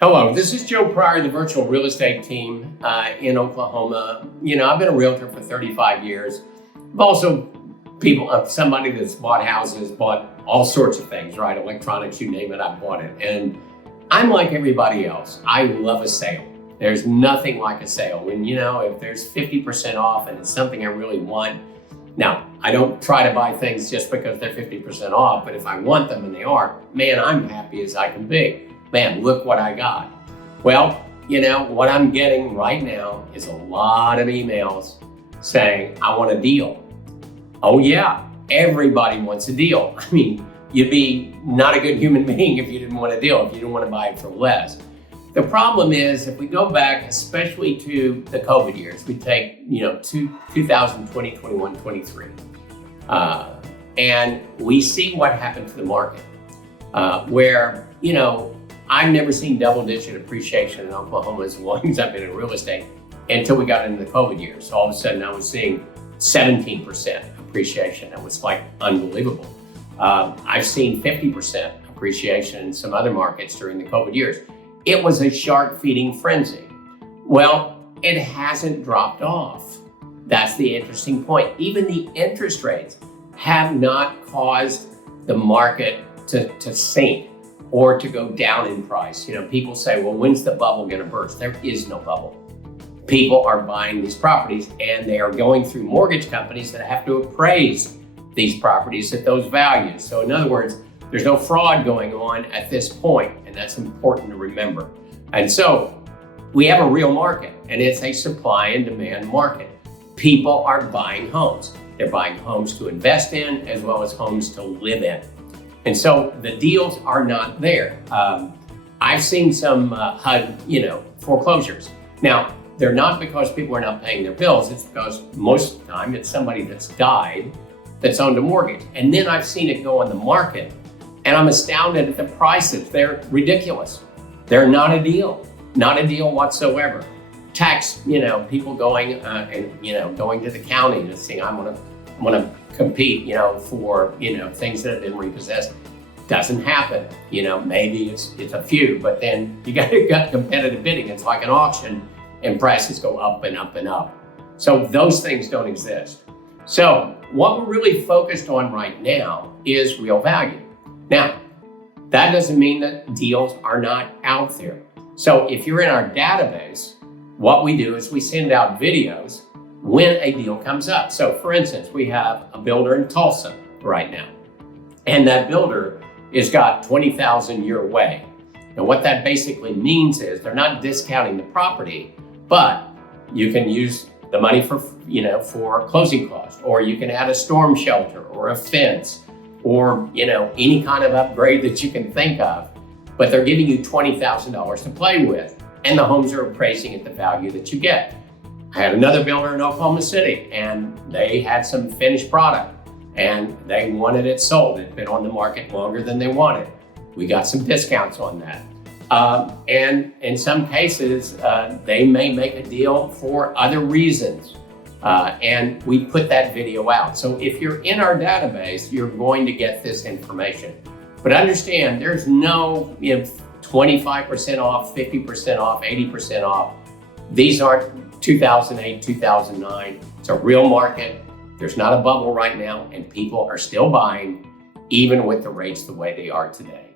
Hello, this is Joe Pryor, the virtual real estate team in Oklahoma. I've been a realtor for 35 years. I'm also somebody that's bought houses, bought all sorts of things, right? Electronics, you name it, I've bought it. And I'm like everybody else. I love a sale. There's nothing like a sale. If there's 50% off and it's something I really want. Now, I don't try to buy things just because they're 50% off, but if I want them and they are, man, I'm happy as I can be. Man, look what I got. Well, what I'm getting right now is a lot of emails saying, I want a deal. Oh yeah, everybody wants a deal. I mean, you'd be not a good human being if you didn't want a deal, if you didn't want to buy it for less. The problem is, if we go back, especially to the COVID years, we take, 2020, 21, 23, and we see what happened to the market, where, I've never seen double-digit appreciation in Oklahoma as long as I've been in real estate until we got into the COVID years. So all of a sudden, I was seeing 17% appreciation. That was like unbelievable. I've seen 50% appreciation in some other markets during the COVID years. It was a shark-feeding frenzy. Well, it hasn't dropped off. That's the interesting point. Even the interest rates have not caused the market to sink or to go down in price. People say, well, when's the bubble going to burst? There is no bubble. People are buying these properties and they are going through mortgage companies that have to appraise these properties at those values. So in other words, there's no fraud going on at this point, and that's important to remember. And so we have a real market, and it's a supply and demand market. People are buying homes. They're buying homes to invest in as well as homes to live in. And so the deals are not there. I've seen some HUD, foreclosures. Now, they're not because people are not paying their bills. It's because most of the time it's somebody that's died that's owned a mortgage. And then I've seen it go on the market, and I'm astounded at the prices. They're ridiculous. They're not a deal whatsoever. Tax, people going going to the county and saying, I want to compete, for, things that have been repossessed. Doesn't happen. Maybe it's a few, but then you got competitive bidding. It's like an auction and prices go up and up and up. So those things don't exist. So what we're really focused on right now is real value. Now, that doesn't mean that deals are not out there. So if you're in our database, what we do is we send out videos when a deal comes up. So for instance, we have a builder in Tulsa right now, and that builder has got 20,000 your way. Now what that basically means is they're not discounting the property, but you can use the money for closing costs, or you can add a storm shelter or a fence or, any kind of upgrade that you can think of, but they're giving you $20,000 to play with, and the homes are appraising at the value that you get. I had another builder in Oklahoma City, and they had some finished product and they wanted it sold. It'd been on the market longer than they wanted. We got some discounts on that. And in some cases, they may make a deal for other reasons. And we put that video out. So if you're in our database, you're going to get this information. But understand, there's no 25% off, 50% off, 80% off. These aren't 2008, 2009. It's a real market. There's not a bubble right now, and people are still buying, even with the rates the way they are today.